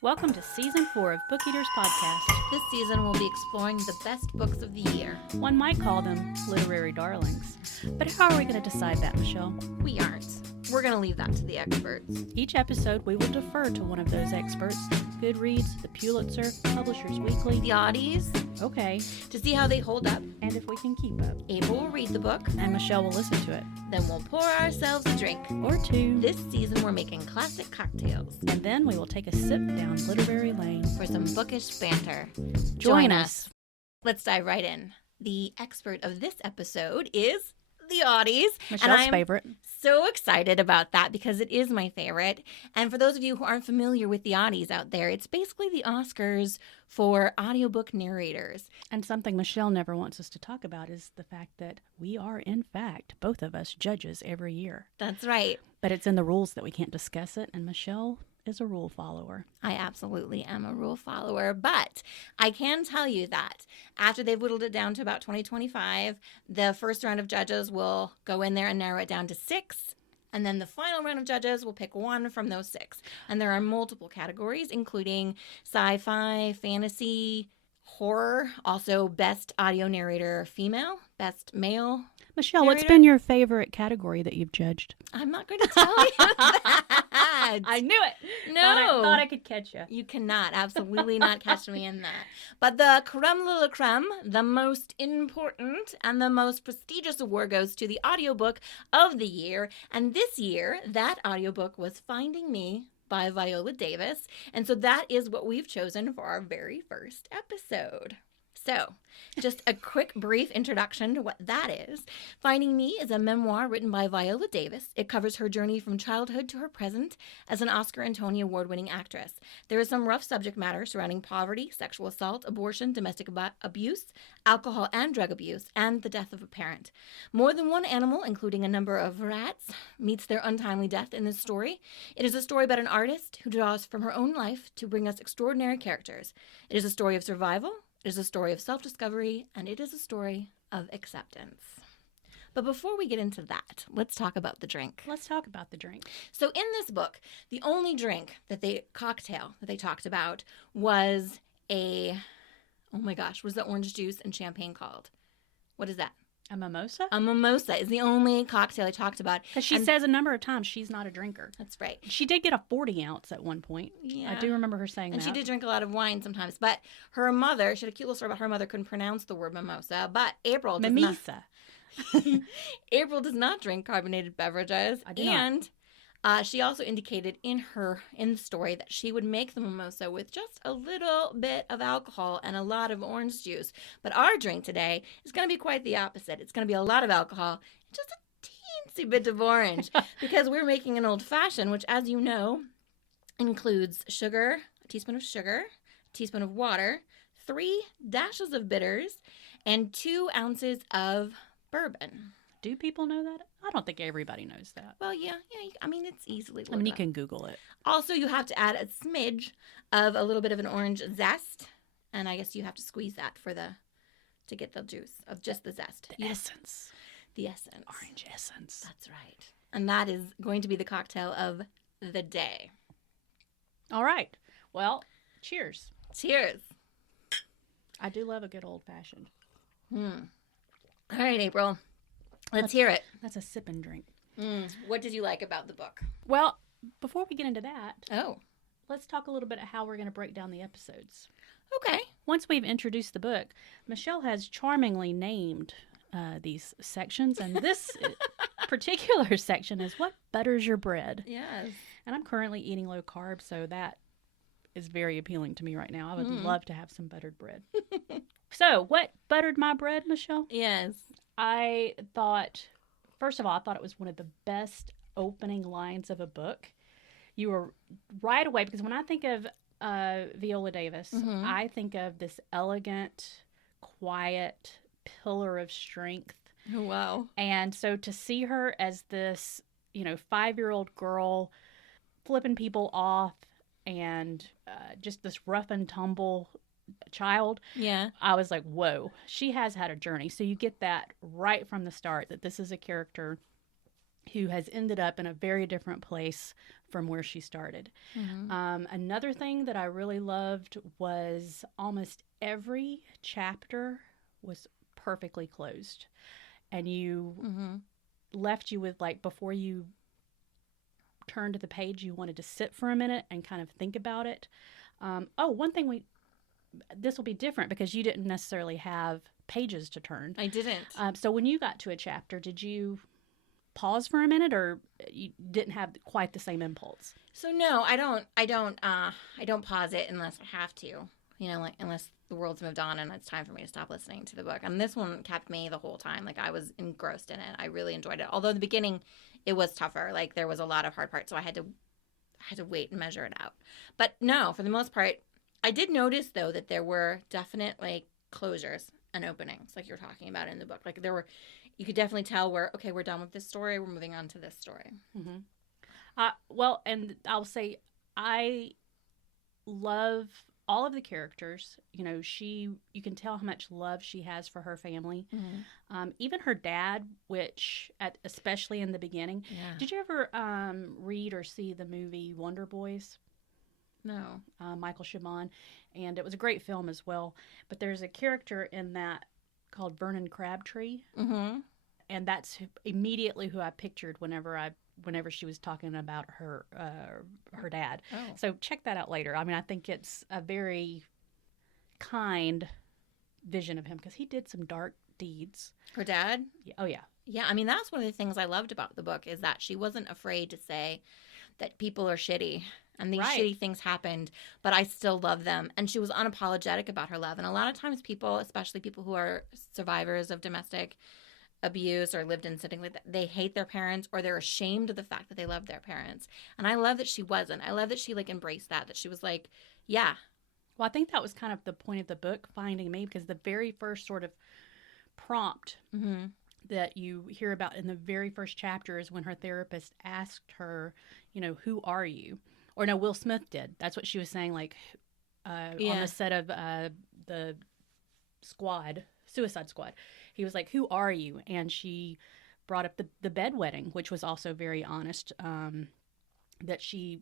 Welcome to Season 4 of Book Eaters Podcast. This season we'll be exploring the best books of the year. One might call them literary darlings. But how are we going to decide that, Michelle? We aren't. We're going to leave that to the experts. Each episode, we will defer to one of those experts. Goodreads, the Pulitzer, Publishers Weekly, The Audies. Okay. To see how they hold up. And if we can keep up. April will read the book. And Michelle will listen to it. Then we'll pour ourselves a drink. Or two. This season we're making classic cocktails. And then we will take a sip down literary lane. For some bookish banter. Join us. Let's dive right in. The expert of this episode is The Audies. Michelle's favorite. So excited about that because it is my favorite. And for those of you who aren't familiar with the Audies out there, it's basically the Oscars for audiobook narrators. And something Michelle never wants us to talk about is the fact that we are, in fact, both of us judges every year. That's right. But it's in the rules that we can't discuss it, and Michelle is a rule follower. I absolutely am a rule follower, but I can tell you that after they've whittled it down to about 2025, the first round of judges will go in there and narrow it down to 6, and then the final round of judges will pick one from those 6. And there are multiple categories, including sci-fi, fantasy, horror, also best audio narrator female, best male Michelle, narrator. what's been your favorite category that you've judged? I'm not going to tell you that. I knew it. No. Thought I could catch you. You cannot, absolutely not catch me in that. But the creme de la creme, the most important and the most prestigious award goes to the audiobook of the year. And this year, that audiobook was Finding Me by Viola Davis. And so that is what we've chosen for our very first episode. So, just a quick, brief introduction to what that is. Finding Me is a memoir written by Viola Davis. It covers her journey from childhood to her present as an Oscar and Tony Award-winning actress. There is some rough subject matter surrounding poverty, sexual assault, abortion, domestic abuse, alcohol and drug abuse, and the death of a parent. More than one animal, including a number of rats, meets their untimely death in this story. It is a story about an artist who draws from her own life to bring us extraordinary characters. It is a story of survival. It is a story of self-discovery, and it is a story of acceptance. But before we get into that, let's talk about the drink. Let's talk about the drink. So in this book, the only cocktail that they talked about was oh my gosh, what is the orange juice and champagne called? What is that? A mimosa? A mimosa is the only cocktail I talked about. Because she says a number of times she's not a drinker. That's right. She did get a 40 ounce at one point. Yeah. I do remember her saying and that. she did drink a lot of wine sometimes. But her mother, she had a cute little story about her mother couldn't pronounce the word mimosa. But April does Mimosa. April does not drink carbonated beverages. I do not. She also indicated in the story that she would make the mimosa with just a little bit of alcohol and a lot of orange juice. But our drink today is going to be quite the opposite. It's going to be a lot of alcohol and just a teensy bit of orange because we're making an old-fashioned, which, as you know, includes sugar, a teaspoon of sugar, a teaspoon of water, 3 dashes of bitters, and 2 ounces of bourbon. Do people know that? I don't think everybody knows that. Well, yeah. I mean, it's easily looked you up. can Google it. Also, you have to add a smidge of a little bit of an orange zest, and I guess you have to squeeze that to get the juice of just the zest. The essence. The essence. Orange essence. That's right. And that is going to be the cocktail of the day. All right. Well, cheers. Cheers. I do love a good old-fashioned. All right, April. Let's hear it. That's a sip and drink. What did you like about the book? Well, before we get into that, let's talk a little bit of how we're going to break down the episodes. Okay. Once we've introduced the book, Michelle has charmingly named these sections, and this particular section is what butters your bread. Yes. And I'm currently eating low carb, so that is very appealing to me right now. I would love to have some buttered bread. So, what buttered my bread, Michelle? Yes. I thought it was one of the best opening lines of a book. You were right away, because when I think of Viola Davis, I think of this elegant, quiet pillar of strength. Oh, wow. And so to see her as this, 5-year-old girl flipping people off and just this rough and tumble child, I was like, whoa, she has had a journey. So you get that right from the start, that this is a character who has ended up in a very different place from where she started. Mm-hmm. Another thing that I really loved was almost every chapter was perfectly closed. And Mm-hmm. left you with, like, before you turned to the page, you wanted to sit for a minute and kind of think about it. One thing this will be different because you didn't necessarily have pages to turn. I didn't. So when you got to a chapter, did you pause for a minute, or you didn't have quite the same impulse? So no, I don't pause it unless I have to. Like unless the world's moved on and it's time for me to stop listening to the book. And this one kept me the whole time. Like I was engrossed in it. I really enjoyed it. Although in the beginning it was tougher. Like there was a lot of hard parts, so I had to wait and measure it out. But no, for the most part, I did notice though that there were definite like closures and openings, like you're talking about in the book. Like you could definitely tell where, okay, we're done with this story. We're moving on to this story. Mm-hmm. Well, and I'll say I love all of the characters. You can tell how much love she has for her family. Mm-hmm. Even her dad, which especially in the beginning. Yeah. Did you ever read or see the movie Wonder Boys? No. Michael Chabon, and it was a great film as well. But there's a character in that called Vernon Crabtree, Mm-hmm. and that's immediately who I pictured whenever she was talking about her dad. Oh. So check that out later. I mean, I think it's a very kind vision of him because he did some dark deeds. Her dad? Oh yeah. Yeah, I mean, that's one of the things I loved about the book is that she wasn't afraid to say that people are shitty and these Right. shitty things happened, but I still love them. And she was unapologetic about her love. And a lot of times people, especially people who are survivors of domestic abuse or lived in something like that, they hate their parents or they're ashamed of the fact that they love their parents. And I love that she wasn't. I love that she like embraced that she was like, yeah. Well, I think that was kind of the point of the book, Finding Me, because the very first sort of prompt Mm-hmm. that you hear about in the very first chapter is when her therapist asked her, who are you? Or no, Will Smith did. That's what she was saying, like, on the set of the Suicide Squad. He was like, who are you? And she brought up the bedwetting, which was also very honest, that she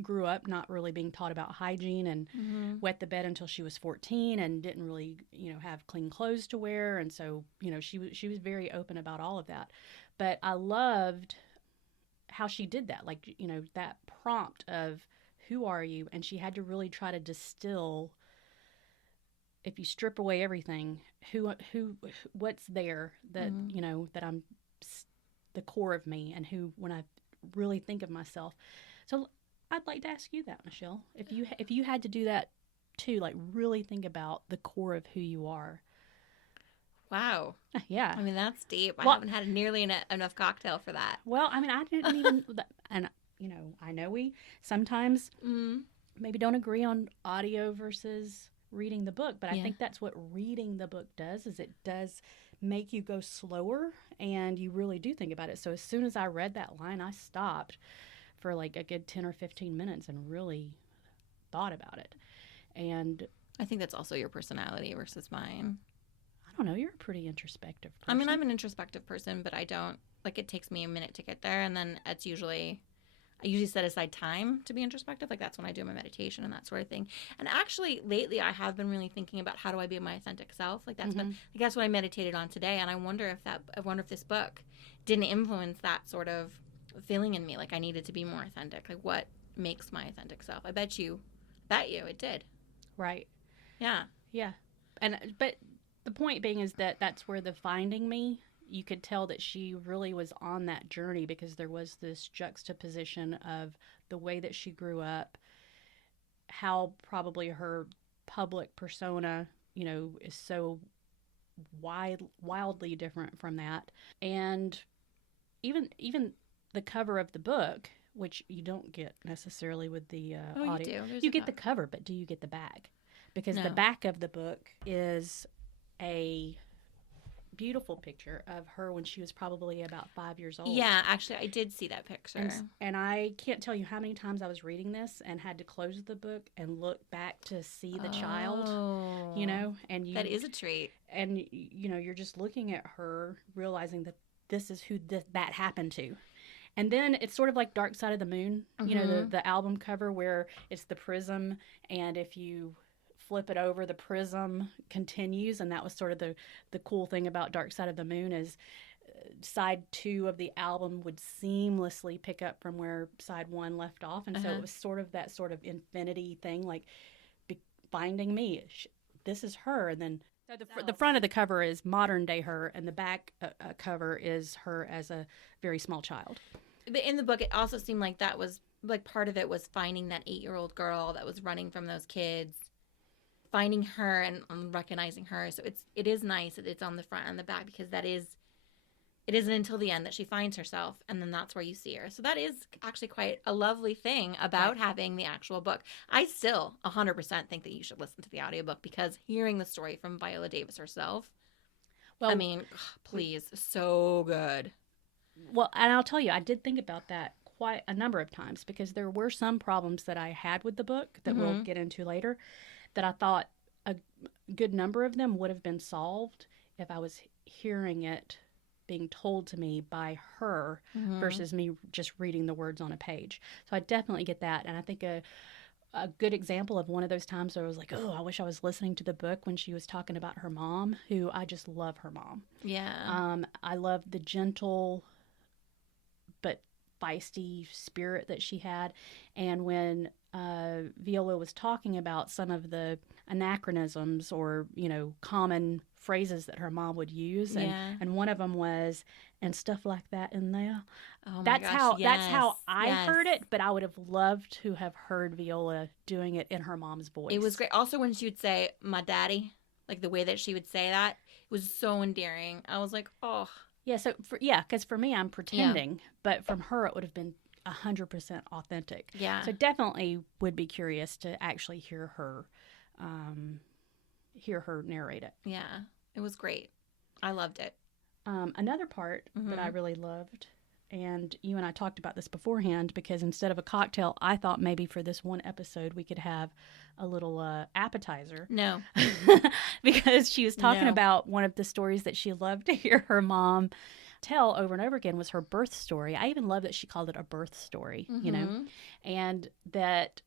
grew up not really being taught about hygiene and Mm-hmm. wet the bed until she was 14 and didn't really, have clean clothes to wear. And so, she was very open about all of that. But I loved how she did that, like, that prompt of who are you? And she had to really try to distill, if you strip away everything, what's there that, Mm-hmm. that I'm the core of me and when I really think of myself. So I'd like to ask you that, Michelle, if you had to do that too, like really think about the core of who you are. Wow. Yeah. I mean, that's deep. Well, I haven't had nearly enough cocktail for that. Well, I mean, I didn't even, and I know we sometimes maybe don't agree on audio versus reading the book, but I think that's what reading the book does, is it does make you go slower and you really do think about it. So as soon as I read that line, I stopped for like a good 10 or 15 minutes and really thought about it. And I think that's also your personality versus mine. I don't know, you're a pretty introspective person. I mean, I'm an introspective person, but I don't, like, it takes me a minute to get there, and then I usually set aside time to be introspective. Like, that's when I do my meditation and that sort of thing. And actually, lately, I have been really thinking about how do I be my authentic self. Like, that's what I meditated on today, and I wonder if this book didn't influence that sort of feeling in me. Like, I needed to be more authentic. Like, what makes my authentic self? I bet you it did. Right. Yeah. Yeah. But the point being is that that's where the Finding Me, you could tell that she really was on that journey because there was this juxtaposition of the way that she grew up, how probably her public persona, is so wildly different from that. And even the cover of the book, which you don't get necessarily with the audio. You do. You get the cover, but do you get the back? Because No. the back of the book is a beautiful picture of her when she was probably about 5 years old. Yeah, actually, I did see that picture. And I can't tell you how many times I was reading this and had to close the book and look back to see the child, and that is a treat. And, you're just looking at her, realizing that this is who that happened to. And then it's sort of like Dark Side of the Moon, you know, Mm-hmm. the album cover where it's the prism, and if you flip it over, the prism continues. And that was sort of the cool thing about Dark Side of the Moon is side two of the album would seamlessly pick up from where side one left off. And so it was sort of that sort of infinity thing, like finding me. This is her. And then so the front of the cover is modern day her, and the back cover is her as a very small child. But in the book, it also seemed like that was like part of it was finding that 8-year-old girl that was running from those kids, finding her and recognizing her. So it is nice that it's on the front and the back, because it isn't until the end that she finds herself, and then that's where you see her. So that is actually quite a lovely thing about having the actual book. I still 100% think that you should listen to the audiobook, because hearing the story from Viola Davis herself, well, I mean, please, so good. Well, and I'll tell you, I did think about that quite a number of times, because there were some problems that I had with the book that we'll get into later that I thought a good number of them would have been solved if I was hearing it being told to me by her versus me just reading the words on a page. So I definitely get that. And I think a good example of one of those times where I was like, oh, I wish I was listening to the book, when she was talking about her mom, who I just love her mom. Yeah. I love the gentle but feisty spirit that she had. And when Viola was talking about some of the anachronisms or, you know, common phrases that her mom would use, and one of them was, and stuff like that in there. Oh that's my gosh, how yes, that's how I heard it, but I would have loved to have heard Viola doing it in her mom's voice. It was great. Also, when she would say "my daddy," like the way that she would say that, it was so endearing. I was like, oh. Yeah, so because for me, I'm pretending, but from her, it would have been 100% authentic. Yeah. So definitely would be curious to actually hear her narrate it. Yeah, it was great. I loved it. Another part that I really loved, and you and I talked about this beforehand, because instead of a cocktail, I thought maybe for this one episode we could have a little appetizer. No. Because she was talking about one of the stories that she loved to hear her mom tell over and over again was her birth story. I even love that she called it a birth story, you know, and that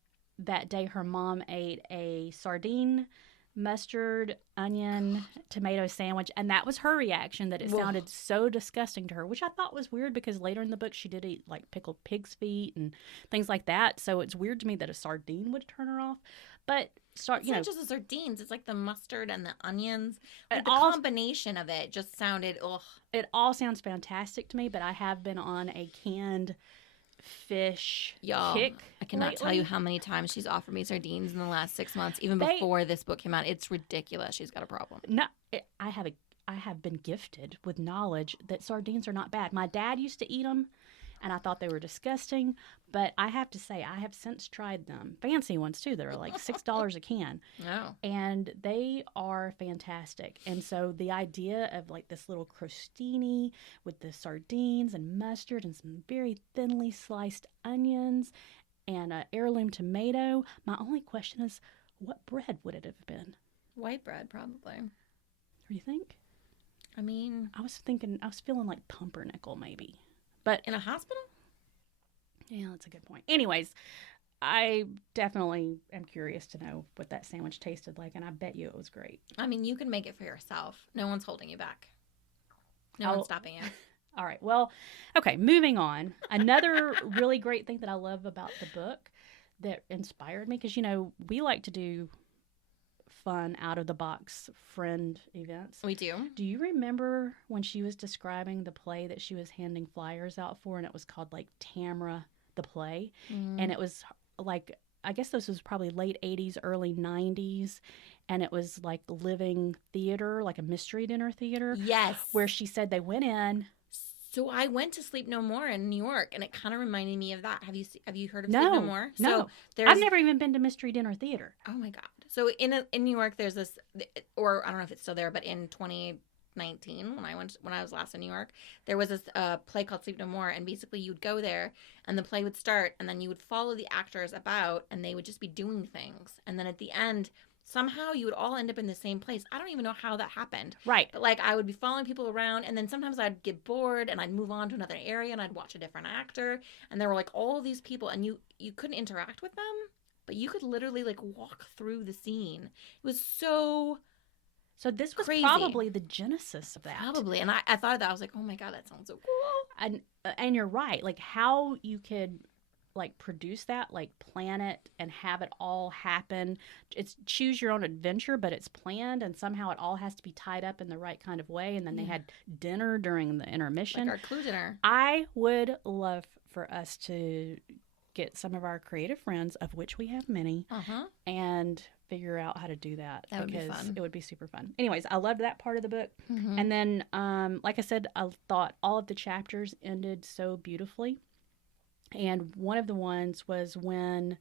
day her mom ate a sardine, mustard, onion, tomato sandwich, and that was her reaction, that it sounded so disgusting to her, which I thought was weird, because later in the book she did eat like pickled pig's feet and things like that. So it's weird to me that a sardine would turn her off. But it's not just the sardines, it's like the mustard and the onions. Like the combination of it just sounded It all sounds fantastic to me, but I have been on a canned fish kick. I cannot tell you how many times she's offered me sardines in the last 6 months, even before this book came out. It's ridiculous. She's got a problem. No, I have been gifted with knowledge that sardines are not bad. My dad used to eat them, and I thought they were disgusting. But I have to say, I have since tried them. Fancy ones, too. They're like $6 a can. Oh. And they are fantastic. And so the idea of like this little crostini with the sardines and mustard and some very thinly sliced onions and an heirloom tomato. My only question is, what bread would it have been? White bread, probably. What do you think? I mean, I was feeling like pumpernickel maybe. But in a hospital? Yeah, that's a good point. Anyways, I definitely am curious to know what that sandwich tasted like, and I bet you it was great. I mean, you can make it for yourself. No one's holding you back. No one's stopping you. All right. Well, okay, moving on. Another really great thing that I love about the book that inspired me, because, you know, we like to do fun, out-of-the-box friend events. We do. Do you remember when she was describing the play that she was handing flyers out for, and it was called, like, Tamra the Play? And it was, like, I guess this was probably late 80s, early 90s, and it was, like, living theater, like a mystery dinner theater. Yes. Where she said they went in. So I went to Sleep No More in New York, and it kind of reminded me of that. Have you heard of Sleep No More? No. So I've never even been to mystery dinner theater. Oh my God. So in New York, there's this, or I don't know if it's still there, but in 2019, when I was last in New York, there was this play called Sleep No More, and basically you'd go there, and the play would start, and then you would follow the actors about, and they would just be doing things, and then at the end, somehow you would all end up in the same place. I don't even know how that happened. Right. But like I would be following people around, and then sometimes I'd get bored and I'd move on to another area and I'd watch a different actor, and there were like all these people, and you couldn't interact with them, but you could literally like walk through the scene. It was so this was crazy. Probably the genesis of that. Probably. And I thought of that. I was like, oh my God, that sounds so cool. And you're right. Like how you could like produce that, like plan it and have it all happen. It's choose your own adventure, but it's planned, and somehow it all has to be tied up in the right kind of way. And then they had dinner during the intermission. Like our Clue dinner. I would love for us to get some of our creative friends, of which we have many, and figure out how to do that. That would be fun. It would be super fun. Anyways, I loved that part of the book. And then, like I said, I thought all of the chapters ended so beautifully. And one of the ones was when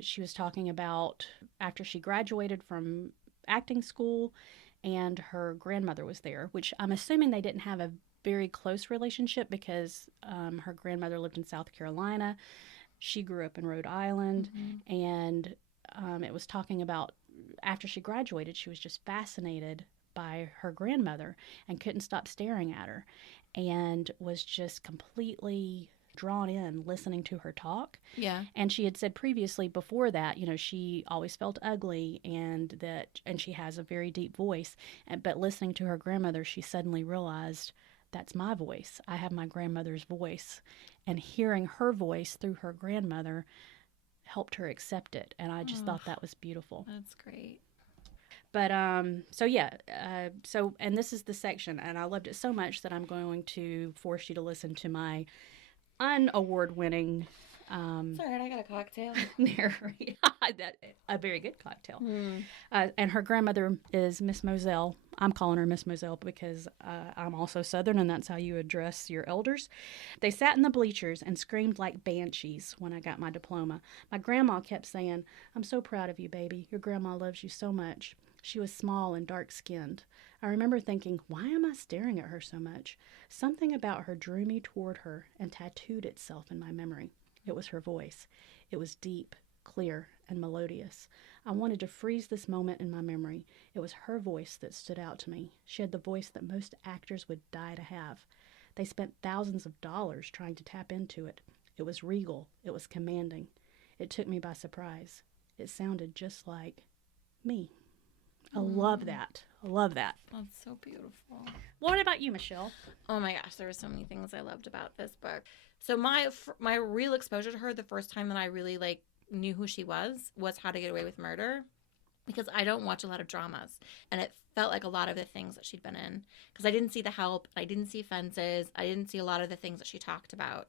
she was talking about after she graduated from acting school and her grandmother was there, which I'm assuming they didn't have a very close relationship because her grandmother lived in South Carolina. She grew up in Rhode Island. And it was talking about after she graduated, she was just fascinated by her grandmother and couldn't stop staring at her and was just completely drawn in listening to her talk. Yeah. And she had said previously before that, you know, she always felt ugly and she has a very deep voice. But listening to her grandmother, she suddenly realized that's my voice. I have my grandmother's voice. And hearing her voice through her grandmother helped her accept it. And I just thought that was beautiful. That's great. But, and this is the section, and I loved it so much that I'm going to force you to listen to my unaward-winning Sorry, I got a cocktail. A very good cocktail. And her grandmother is Miss Moselle. I'm calling her Miss Moselle because I'm also Southern, and that's how you address your elders. They sat in the bleachers and screamed like banshees when I got my diploma. My grandma kept saying, "I'm so proud of you, baby. Your grandma loves you so much." She was small and dark-skinned. I remember thinking, why am I staring at her so much? Something about her drew me toward her and tattooed itself in my memory. It was her voice. It was deep, clear, and melodious. I wanted to freeze this moment in my memory. It was her voice that stood out to me. She had the voice that most actors would die to have. They spent thousands of dollars trying to tap into it. It was regal. It was commanding. It took me by surprise. It sounded just like me. I love that. I love that. That's so beautiful. What about you, Michelle? Oh my gosh, there were so many things I loved about this book. So my real exposure to her, the first time that I really like knew who she was How to Get Away with Murder, because I don't watch a lot of dramas, and it felt like a lot of the things that she'd been in, because I didn't see The Help, I didn't see Fences, I didn't see a lot of the things that she talked about.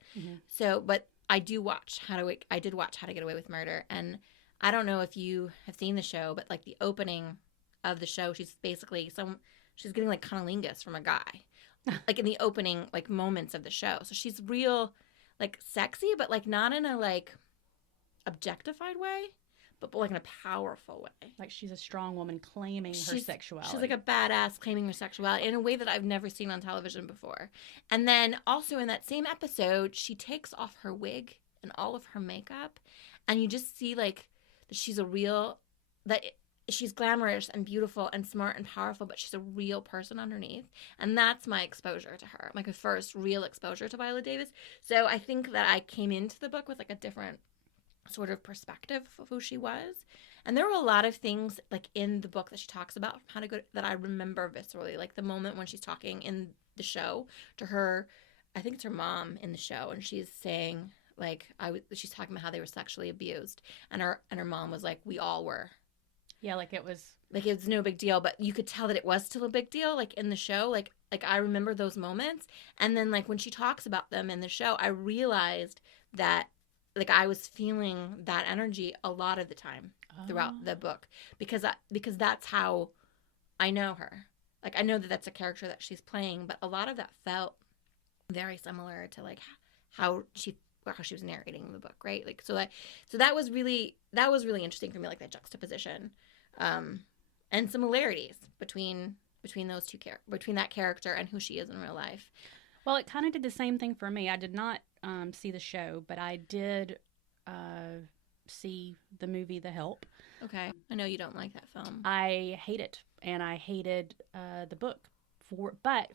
So, but I did watch How to Get Away with Murder, and I don't know if you have seen the show, but like the opening of the show, she's basically she's getting like cunnilingus from a guy, like in the opening like moments of the show. So she's real like sexy, but like not in a like objectified way, but like in a powerful way. Like she's a strong woman claiming her sexuality. She's like a badass claiming her sexuality in a way that I've never seen on television before. And then also in that same episode, she takes off her wig and all of her makeup, and you just see like that she's she's glamorous and beautiful and smart and powerful, but she's a real person underneath. And that's my exposure to her, like a first real exposure to Viola Davis. So I think that I came into the book with like a different sort of perspective of who she was. And there were a lot of things like in the book that she talks about from How to Go that I remember viscerally, like the moment when she's talking in the show to her, I think it's her mom in the show, and she's saying like she's talking about how they were sexually abused, and her mom was like, we all were. Yeah, like it was no big deal, but you could tell that it was still a big deal, like in the show. Like I remember those moments, and then like when she talks about them in the show, I realized that like I was feeling that energy a lot of the time throughout the book, because that's how I know her. Like I know that that's a character that she's playing, but a lot of that felt very similar to like how she was narrating the book, right? Like so that was really interesting for me, like that juxtaposition. And similarities between those two between that character and who she is in real life. Well, it kind of did the same thing for me. I did not see the show, but I did see the movie The Help. Okay. I know you don't like that film. I hate it, and I hated the book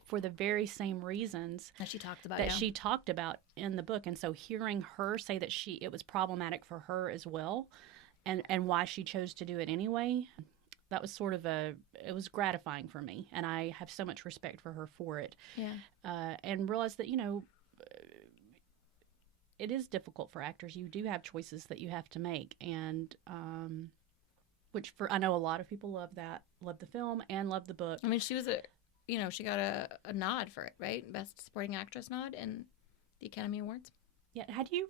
for the very same reasons that she talked about. That she talked about in the book. And so hearing her say that it was problematic for her as well, and why she chose to do it anyway, that was sort of it was gratifying for me, and I have so much respect for her for it. Yeah. And realize that, it is difficult for actors. You do have choices that you have to make, and I know a lot of people love the film and love the book. I mean, she was she got a nod for it, right? Best Supporting Actress nod in the Academy Awards. Yeah. Had you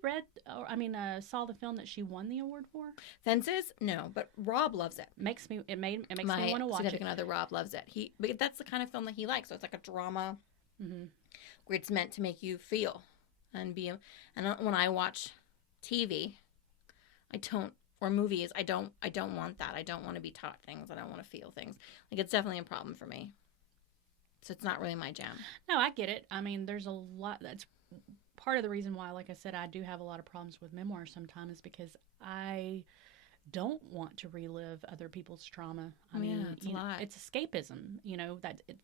saw the film that she won the award for? Fences? No, but Rob loves it. It makes me want to watch it. My significant other Rob loves it. But that's the kind of film that he likes. So it's like a drama where it's meant to make you feel and be. And when I watch TV, or movies, I don't want that. I don't want to be taught things. I don't want to feel things. Like, it's definitely a problem for me. So it's not really my jam. No, I get it. I mean, there's a lot. That's part of the reason why, like I said, I do have a lot of problems with memoirs sometimes, is because I don't want to relive other people's trauma. I mean, it's a lot. It's escapism.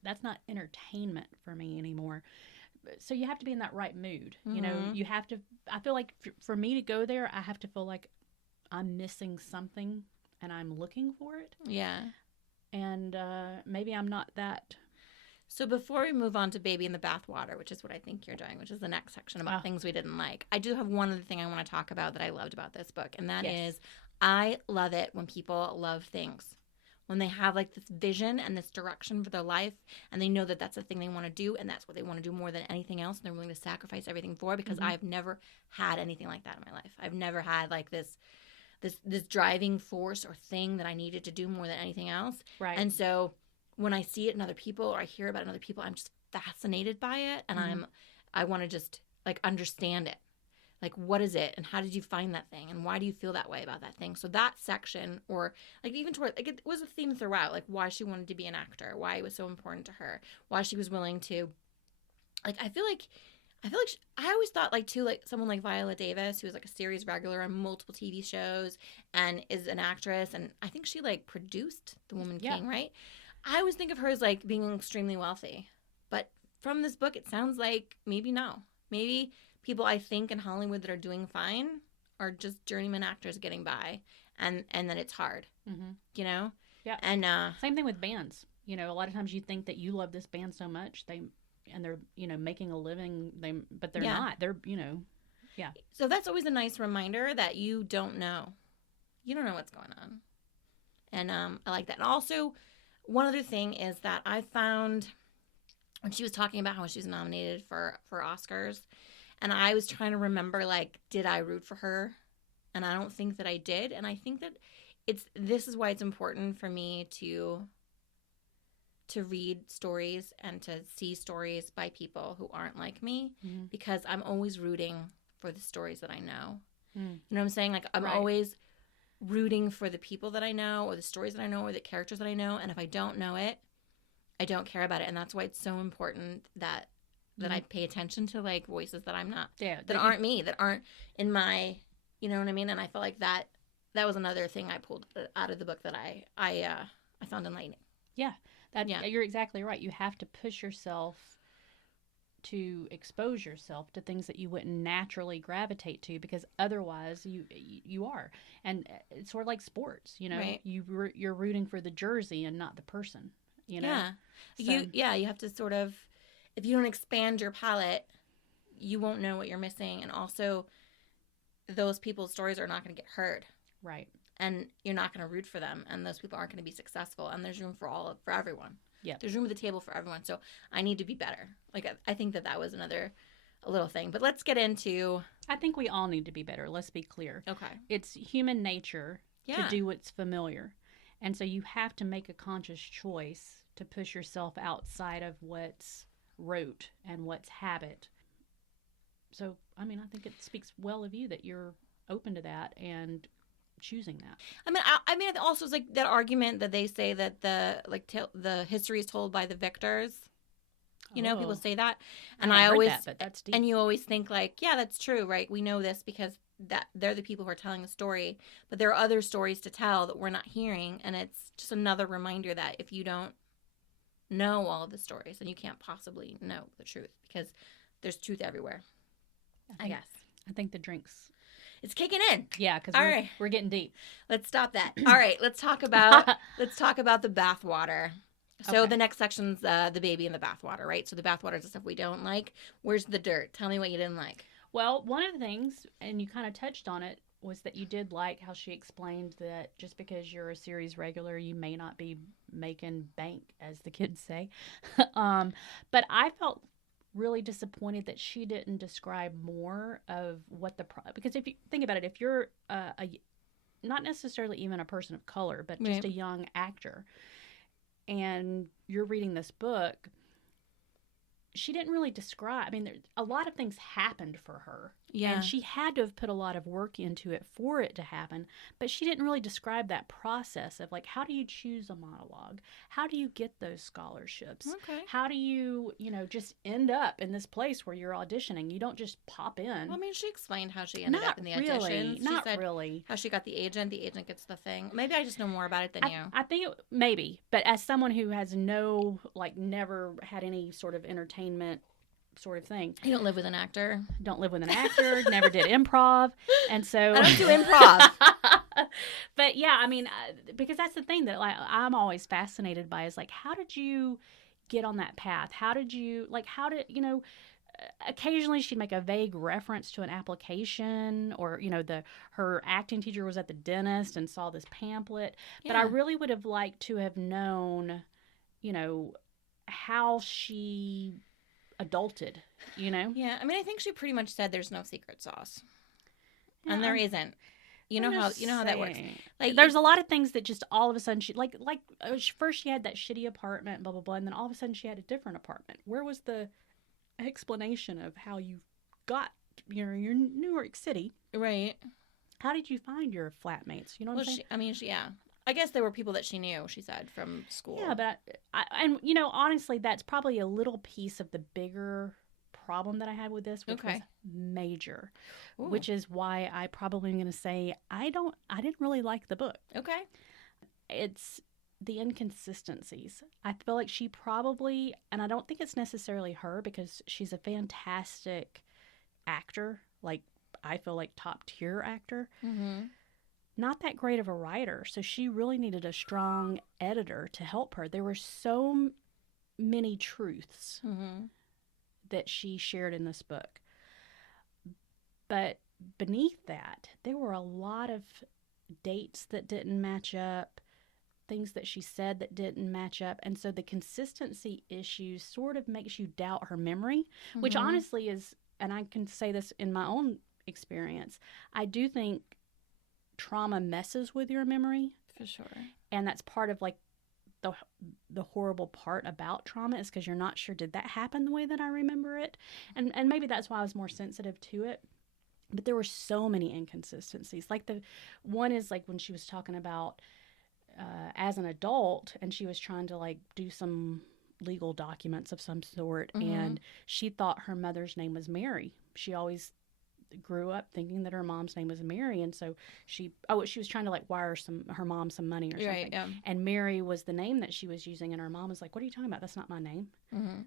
That's not entertainment for me anymore. So you have to be in that right mood. You have to. I feel like for me to go there, I have to feel like I'm missing something and I'm looking for it. Yeah. And maybe I'm not that. So before we move on to Baby in the Bathwater, which is what I think you're doing, which is the next section about things we didn't like, I do have one other thing I want to talk about that I loved about this book, and that is I love it when people love things. When they have like this vision and this direction for their life, and they know that that's the thing they want to do, and that's what they want to do more than anything else, and they're willing to sacrifice everything for, because I've never had anything like that in my life. I've never had like this driving force or thing that I needed to do more than anything else. Right. And so when I see it in other people, or I hear about it in other people, I'm just fascinated by it, and I want to just like understand it. Like, what is it, and how did you find that thing, and why do you feel that way about that thing? So that section, or like even toward, like, it was a theme throughout, like why she wanted to be an actor, why it was so important to her, why she was willing to, like, I feel like I always thought, like, too, like someone like Viola Davis, who is like a series regular on multiple TV shows and is an actress, and I think she like produced The Woman King, right? I always think of her as like being extremely wealthy, but from this book, it sounds like maybe no, maybe people I think in Hollywood that are doing fine are just journeyman actors getting by, and that it's hard, Yeah. And same thing with bands. A lot of times you think that you love this band so much, they're making a living, but they're not. They're So that's always a nice reminder that you don't know. You don't know what's going on, and I like that. And also, one other thing is that I found when she was talking about how she was nominated for Oscars. And I was trying to remember, like, did I root for her? And I don't think that I did. And I think that this is why it's important for me to read stories and to see stories by people who aren't like me, because I'm always rooting for the stories that I know. You know what I'm saying? Like, I'm always rooting for the people that I know, or the stories that I know, or the characters that I know. And if I don't know it, I don't care about it. And that's why it's so important that I pay attention to, like, voices that I'm not, that aren't me, that aren't in my, you know what I mean? And I felt like that was another thing I pulled out of the book that I found enlightening. Yeah, you're exactly right. You have to push yourself to expose yourself to things that you wouldn't naturally gravitate to, because otherwise you are. And it's sort of like sports, Right. You're rooting for the jersey and not the person, Yeah. So, you have to sort of, if you don't expand your palette, you won't know what you're missing. And also, those people's stories are not going to get heard. Right. And you're not going to root for them. And those people aren't going to be successful. And there's room for everyone. Yeah. There's room at the table for everyone. So I need to be better. Like, I think that was a little thing. But let's get into... I think we all need to be better. Let's be clear. Okay. It's human nature to do what's familiar. And so you have to make a conscious choice to push yourself outside of what's rote and what's habit. So, I mean, I think it speaks well of you that you're open to that and choosing that. I mean, also it's like that argument that they say that the history is told by the victors. People say that, and I always that, but that's deep. And you always think, like, yeah, that's true, right? We know this because that they're the people who are telling the story, but there are other stories to tell that we're not hearing, and it's just another reminder that if you don't know all of the stories, then you can't possibly know the truth, because there's truth everywhere. I guess. I think the drinks. It's kicking in. Yeah, because we're getting deep. Let's stop that. All right, let's talk about the bathwater. So the next section's the baby in the bathwater, right? So the bathwater is the stuff we don't like. Where's the dirt? Tell me what you didn't like. Well, one of the things, and you kind of touched on it, was that you did like how she explained that just because you're a series regular, you may not be making bank, as the kids say. But I felt really disappointed that she didn't describe more of what because if you think about it, if you're not necessarily even a person of color, but just a young actor, and you're reading this book, she didn't really describe. I mean, a lot of things happened for her. Yeah. And she had to have put a lot of work into it for it to happen. But she didn't really describe that process of, like, how do you choose a monologue? How do you get those scholarships? Okay. How do you, just end up in this place where you're auditioning? You don't just pop in. Well, I mean, she explained how she ended up in the audition. She Not said really. How she got the agent gets the thing. Maybe I just know more about it than you. I think maybe. But as someone who has never had any sort of entertainment sort of thing. You don't live with an actor. Never did improv. And so I don't do improv. But yeah, I mean, because that's the thing that I'm always fascinated by is how did you get on that path? How did you, occasionally she'd make a vague reference to an application, or, her acting teacher was at the dentist and saw this pamphlet. Yeah. But I really would have liked to have known, how she adulted, Yeah, I mean, I think she pretty much said there's no secret sauce, and there isn't. You know how that works. There's a lot of things that just all of a sudden she first she had that shitty apartment, blah blah blah, and then all of a sudden she had a different apartment. Where was the explanation of how you got your New York City? Right. How did you find your flatmates? You know what I'm saying? Yeah. I guess there were people that she knew, she said, from school. Yeah, but honestly, that's probably a little piece of the bigger problem that I had with this, which was major. Ooh. Which is why I probably am going to say I didn't really like the book. Okay. It's the inconsistencies. I feel like she probably, and I don't think it's necessarily her, because she's a fantastic actor, I feel like top tier actor. Mm-hmm. Not that great of a writer, so she really needed a strong editor to help her. There were so many truths that she shared in this book. But beneath that, there were a lot of dates that didn't match up, things that she said that didn't match up. And so the consistency issues sort of makes you doubt her memory, which honestly is, and I can say this in my own experience, I do think trauma messes with your memory. For sure. And that's part of the horrible part about trauma, is because you're not sure, did that happen the way that I remember it? And maybe that's why I was more sensitive to it. But there were so many inconsistencies. The one is when she was talking about as an adult, and she was trying to do some legal documents of some sort, and she thought her mother's name was Mary. She always grew up thinking that her mom's name was Mary, and so she was trying to wire her mom some money or something. Right, yeah. And Mary was the name that she was using, and her mom was like, "What are you talking about? That's not my name.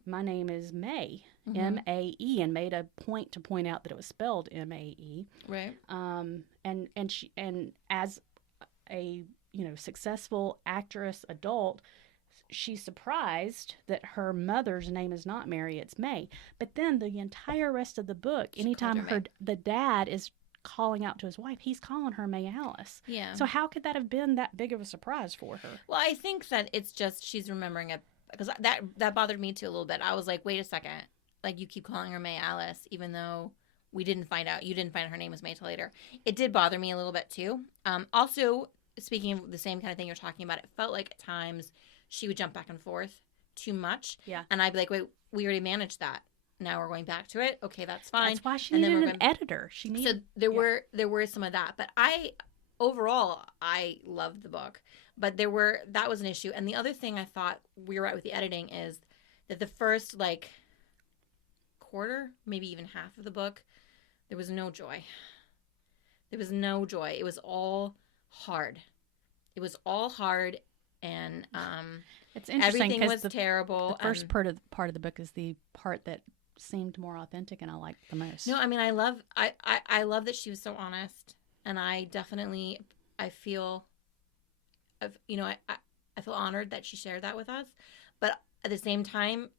My name is May, M-A-E," and made a point to point out that it was spelled M-A-E. Right. And she, and as a successful actress adult, she's surprised that her mother's name is not Mary, it's May. But then the entire rest of the book, anytime the dad is calling out to his wife, he's calling her May Alice. Yeah. So how could that have been that big of a surprise for her? Well, I think that it's just she's remembering it, because that bothered me too a little bit. I was like, wait a second. You keep calling her May Alice, even though you didn't find out her name was May till later. It did bother me a little bit too. Also, speaking of the same kind of thing you're talking about, it felt like at times she would jump back and forth too much. Yeah. And I'd be like, wait, we already managed that. Now we're going back to it. Okay, that's fine. That's why she needed an editor. So there were some of that. But overall, I loved the book. But that was an issue. And the other thing I thought we were right with the editing is that the first quarter, maybe even half of the book, there was no joy. There was no joy. It was all hard. It was all hard, and it's interesting everything was the, terrible. The first part of the book is the part that seemed more authentic, and I liked the most. No, I mean, I love that she was so honest, and I feel, I feel honored that she shared that with us, but at the same time,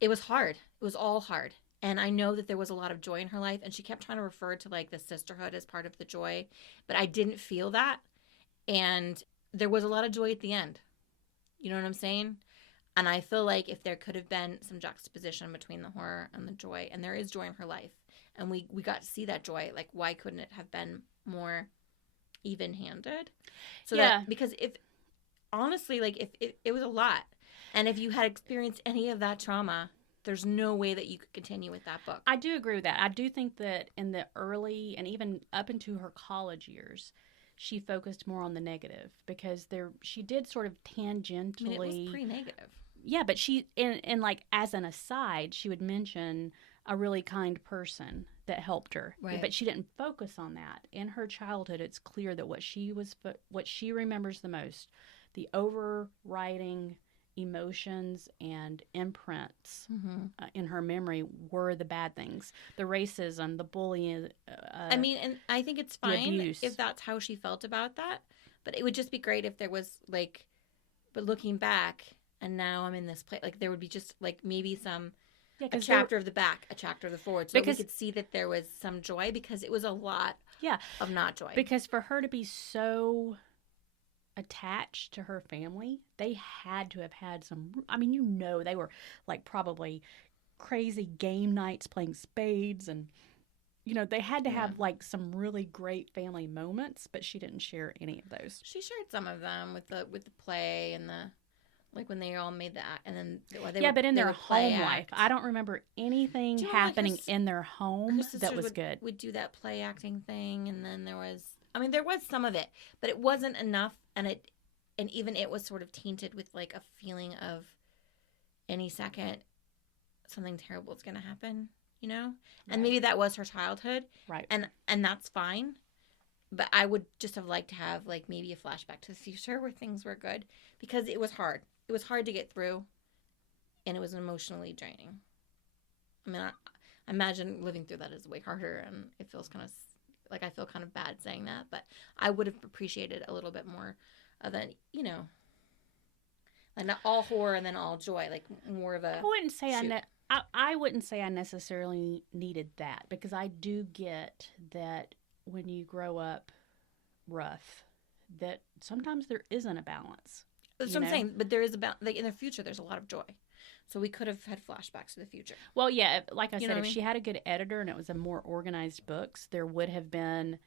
it was hard. It was all hard. And I know that there was a lot of joy in her life, and she kept trying to refer to like the sisterhood as part of the joy, but I didn't feel that. And there was a lot of joy at the end. You know what I'm saying? And I feel like if there could have been some juxtaposition between the horror and the joy, and there is joy in her life, and we got to see that joy, like why couldn't it have been more even-handed? So that, because if honestly, like if it was a lot, and if you had experienced any of that trauma, there's no way that you could continue with that book. I do agree with that. I do think that in the early and even up into her college years, she focused more on the negative, because she did sort of tangentially. I mean, it was pretty negative. Yeah, but she, and like as an aside, she would mention a really kind person that helped her. Right. But she didn't focus on that. In her childhood, it's clear that what she remembers the most, the overriding emotions and imprints in her memory were the bad things, the racism, the bullying. I mean, and I think it's fine if that's how she felt about that, but it would just be great if there was like, but looking back, and now I'm in this place, like there would be just like maybe a chapter of the back, a chapter of the forward, so because we could see that there was some joy, because it was a lot of not joy. Because for her to be so attached to her family, they had to have had some, I mean, they were like probably crazy game nights playing spades, and they had to have like some really great family moments, but she didn't share any of those. She shared some of them with the play and the, like when they all made that, and then but in their home life, I don't remember anything happening in their home that was good. Would do that play acting thing, and then there was some of it, but it wasn't enough, and even it was sort of tainted with like a feeling of any second something terrible is going to happen, Right. And maybe that was her childhood, right? And that's fine. But I would just have liked to have like maybe a flashback to the future where things were good, because it was hard. It was hard to get through, and it was emotionally draining. I mean, I imagine living through that is way harder, and it feels kind of like I feel kind of bad saying that, but I would have appreciated a little bit more of that, like not all horror and then all joy, like more of a. I wouldn't say I necessarily needed that, because I do get that when you grow up rough, that sometimes there isn't a balance. That's what I'm saying, but there is like in the future, there's a lot of joy. So we could have had flashbacks to the future. Well, yeah, like I said, if she had a good editor and it was a more organized books, there would have been,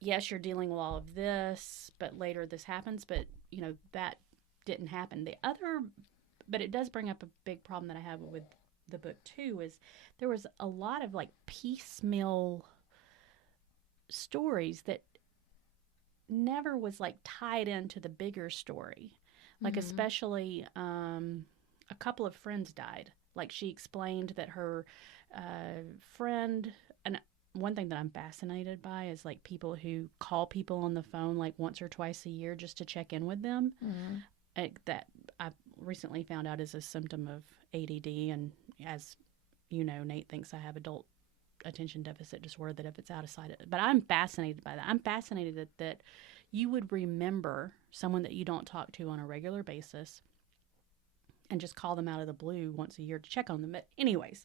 yes, you're dealing with all of this, but later this happens, but, that didn't happen. But it does bring up a big problem that I have with the book, too, is there was a lot of, like, piecemeal stories that never was like tied into the bigger story, like especially a couple of friends died. Like she explained that her friend, and one thing that I'm fascinated by is like people who call people on the phone like once or twice a year just to check in with them. That I recently found out is a symptom of ADD, and as Nate thinks I have adult attention deficit disorder, that if it's out of sight. But I'm fascinated by that. I'm fascinated that you would remember someone that you don't talk to on a regular basis and just call them out of the blue once a year to check on them. But anyways,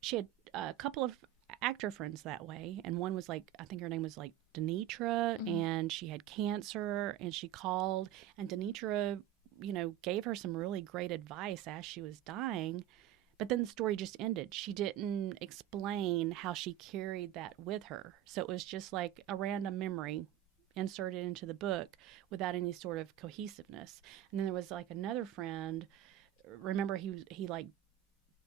she had a couple of actor friends that way, and one was like, I think her name was like Denitra, and she had cancer, and she called, and Denitra, gave her some really great advice as she was dying. But then the story just ended. She didn't explain how she carried that with her. So it was just like a random memory inserted into the book without any sort of cohesiveness. And then there was like another friend. Remember, he like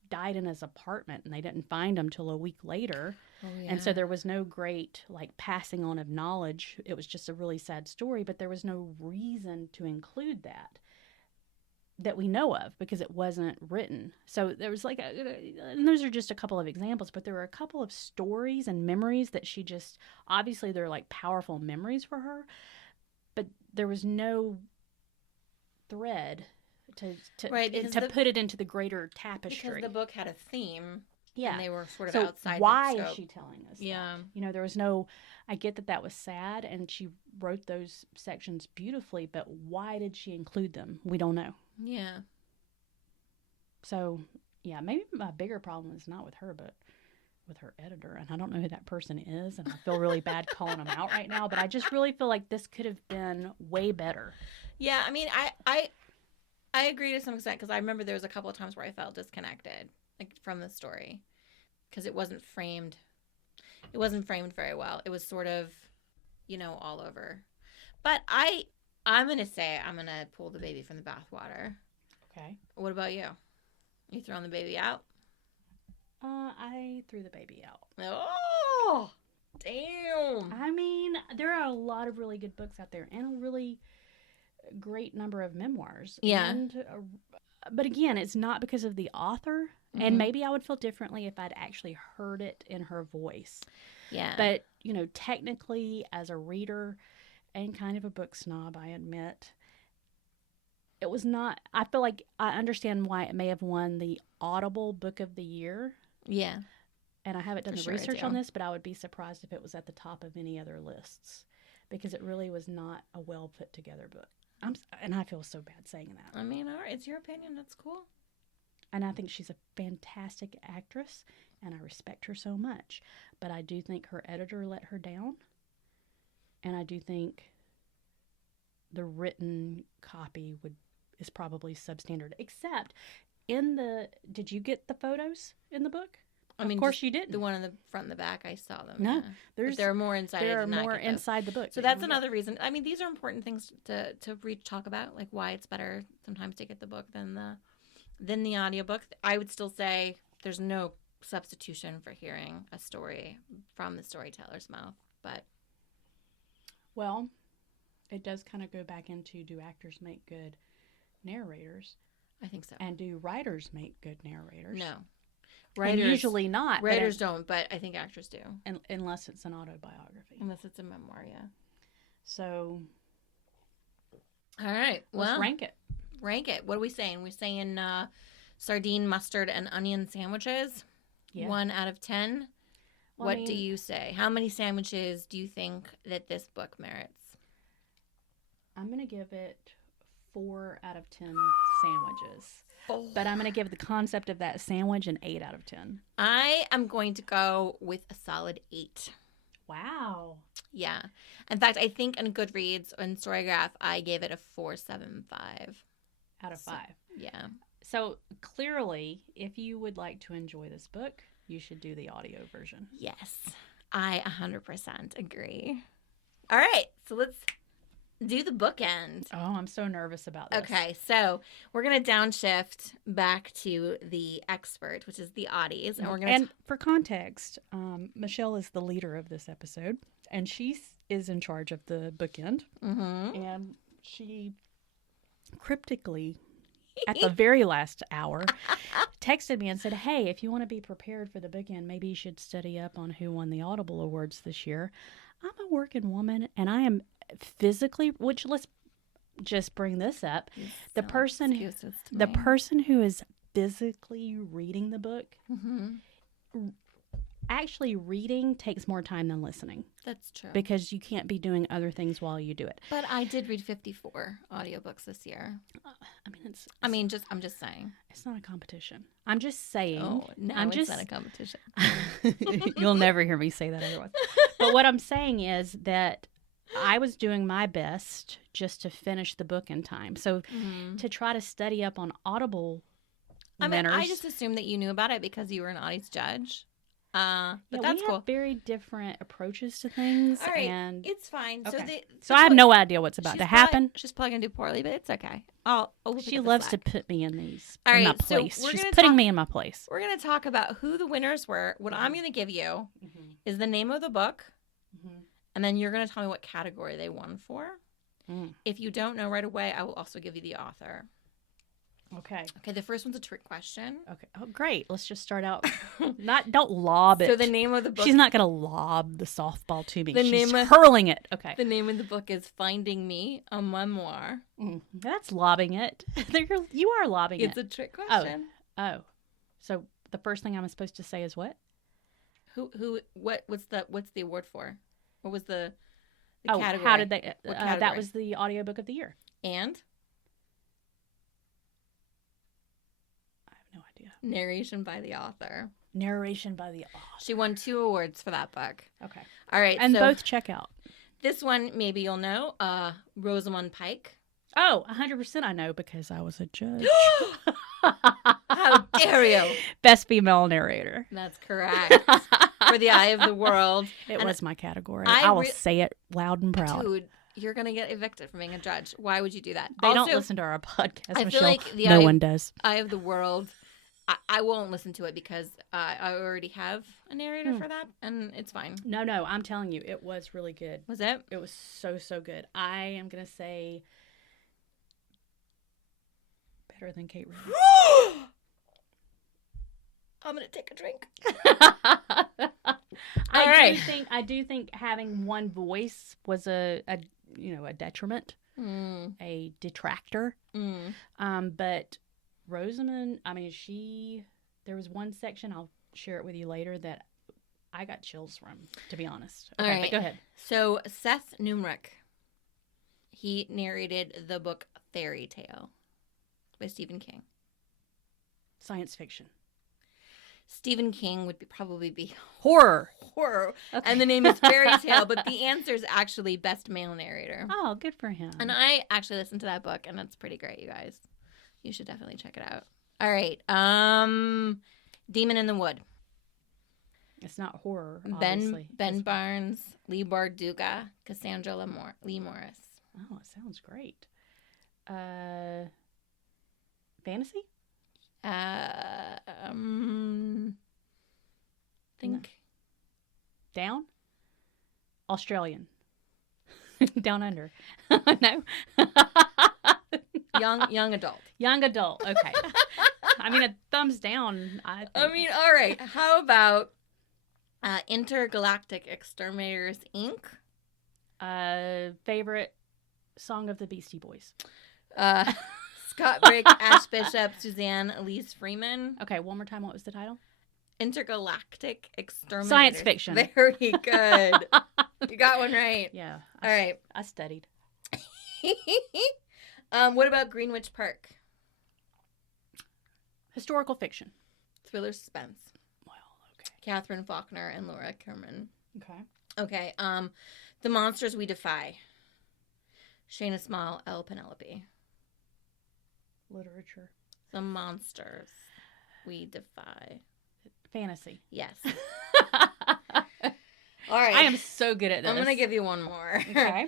died in his apartment, and they didn't find him till a week later. Oh, yeah. And so there was no great like passing on of knowledge. It was just a really sad story, but there was no reason to include that. that we know of because it wasn't written. So there was and those are just a couple of examples, but there were a couple of stories and memories that she just, obviously they're like powerful memories for her, but there was no thread to put it into the greater tapestry. Because the book had a theme. Yeah. And they were sort of so outside why the scope. is she telling us Yeah. that? You know, there was no, I get that was sad and she wrote those sections beautifully, but why did she include them? We don't know. Yeah. So, yeah, maybe my bigger problem is not with her, but with her editor. And I don't know who that person is, and I feel really bad calling them out right now, but I just really feel like this could have been way better. Yeah, I mean, I agree to some extent, because I remember there was a couple of times where I felt disconnected, like, from the story, because it wasn't framed very well. It was sort of, you know, all over. But I'm going to say I'm going to pull the baby from the bathwater. Okay. What about you? You throwing the baby out? I threw the baby out. Oh, damn. I mean, there are a lot of really good books out there and a really great number of memoirs. Yeah. And, but again, it's not because of the author. Mm-hmm. And maybe I would feel differently if I'd actually heard it in her voice. Yeah. But, you know, technically as a reader and kind of a book snob, I admit, it was not, I feel like I understand why it may have won the Audible Book of the Year. Yeah. And I haven't done the research on this, but I would be surprised if it was at the top of any other lists because it really was not a well put together book. And I feel so bad saying that. I mean, all right, it's your opinion. That's cool. And I think she's a fantastic actress, and I respect her so much. But I do think her editor let her down. And I do think the written copy is probably substandard. Except did you get the photos in the book? I mean, of course you didn't. The one in the front and the back, I saw them. No, yeah. There are more inside. There are more inside the book. So that's another reason. I mean, these are important things to talk about, like why it's better sometimes to get the book than the audiobook. I would still say there's no substitution for hearing a story from the storyteller's mouth. But well, it does kind of go back into, do actors make good narrators? I think so. And do writers make good narrators? No. Writers, and usually not. Writers don't, but I think actors do. Unless it's an autobiography. Unless it's a memoir, yeah. So. All right. Well, let's rank it. Rank it. What are we saying? We're saying sardine, mustard, and onion sandwiches. Yeah. 1 out of 10. Well, what do you say? How many sandwiches do you think that this book merits? I'm going to give it 4 out of 10 sandwiches. But I'm going to give the concept of that sandwich an 8 out of 10. I am going to go with a solid 8. Wow. Yeah. In fact, I think in Goodreads and Storygraph, I gave it a 4.75 out of 5. Yeah. So clearly, if you would like to enjoy this book, you should do the audio version. Yes. I 100% agree. All right. So let's do the bookend. Oh, I'm so nervous about this. Okay, so we're going to downshift back to the expert, which is the Audies. And we're going to for context, Michele is the leader of this episode, and she is in charge of the bookend. Mm-hmm. And she cryptically, at the very last hour, texted me and said, hey, if you want to be prepared for the bookend, maybe you should study up on who won the Audible Awards this year. I'm a working woman, and I am physically, which let's just bring this up. The person who is physically reading the book, actually reading takes more time than listening. That's true. Because you can't be doing other things while you do it. But I did read 54 audiobooks this year. I'm just saying. It's not a competition. I'm just saying. Oh, no, it's not a competition. You'll never hear me say that otherwise. But what I'm saying is that I was doing my best just to finish the book in time. So to try to study up on Audible winners. I just assumed that you knew about it because you were an Audies judge. But that's we cool. Have very different approaches to things. All right, and it's fine. Okay. So I have no idea what's about to happen. She's probably going to do poorly, but it's okay. She loves to put me in All right, my place. She's putting me in my place. We're going to talk about who the winners were. What I'm going to give you is the name of the book. And then you're going to tell me what category they won for. If you don't know right away, I will also give you the author. Okay. Okay, the first one's a trick question. Okay. Oh, great. Let's just start out. Don't lob it. So the name of the book... She's not going to lob the softball to me. The She's hurling it. Okay. The name of the book is Finding Me, a Memoir. That's lobbing it. You are lobbing it. It's a trick question. Oh. So the first thing I'm supposed to say is what? What's the award for? What was the category? How did they... that was the audiobook of the year. And? No idea. Narration by the author. Narration by the author. She won 2 awards for that book. Okay. All right. And both check out. This one, maybe you'll know. Rosamund Pike. Oh, 100% I know because I was a judge. How dare you? Best female narrator. That's correct. For The Eye of the World. It was my category. I will say it loud and proud. Dude, you're going to get evicted from being a judge. Why would you do that? They also, don't listen to our podcast, I Michelle. feel like no one does. Eye of the World, I won't listen to it because I already have a narrator for that, and it's fine. No, I'm telling you, it was really good. Was it? It was so good. I am going to say better than Kate Reed. I'm going to take a drink. I do think having one voice was a detriment, a detractor. But Rosamund, there was one section, I'll share it with you later, that I got chills from, to be honest. Okay, all right. Go ahead. So Seth Numrick, he narrated the book Fairy Tale by Stephen King. Science fiction. Stephen King would probably be horror. Okay. And the name is Fairy Tale, but the answer is actually Best Male Narrator. Oh, good for him. And I actually listened to that book, and it's pretty great, you guys. You should definitely check it out. All right. Demon in the Wood. It's not horror, obviously. Ben Barnes, Lee Barduga, Cassandra Lee Morris. Oh, it sounds great. Fantasy? Think. Down? Australian. Down under. No. Young adult. Young adult. Okay. A thumbs down. All right. How about Intergalactic Exterminators, Inc.? Favorite song of the Beastie Boys. Scott Brick, Ash Bishop, Suzanne Elise Freeman. Okay, one more time. What was the title? Intergalactic Exterminators. Science fiction. Very good. You got one right. Yeah. All right. I studied. What about Greenwich Park? Historical fiction. Thriller suspense. Well, okay. Catherine Faulkner and Laura Kerman. Okay. Okay. The Monsters We Defy. Shayna Small, Elle Penelope. Literature. The Monsters We Defy. Fantasy. Yes. All right. I am so good at this. I'm going to give you one more. Okay.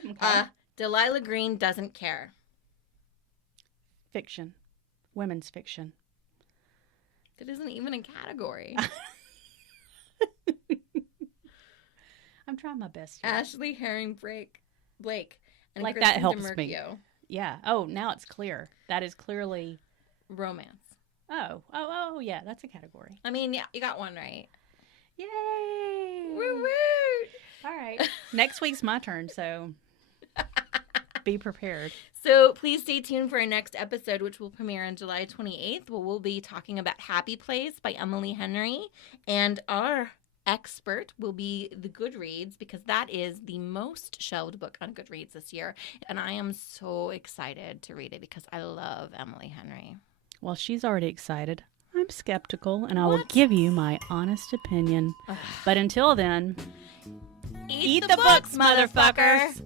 Delilah Green Doesn't Care. Fiction. Women's fiction. It isn't even a category. I'm trying my best here. Ashley Herring Blake. And like Kristen that helps DiMergio. me. Yeah. Oh, now it's clear. That is clearly romance. Oh, yeah. That's a category. Yeah, you got one right. Yay! Woo woo! All right. Next week's my turn, so be prepared. So please stay tuned for our next episode, which will premiere on July 28th, where we'll be talking about Happy Place by Emily Henry. And our expert will be the Goodreads, because that is the most shelved book on Goodreads this year. And I am so excited to read it because I love Emily Henry. Well, she's already excited. I'm skeptical, and I will give you my honest opinion. But until then, eat the books, motherfuckers!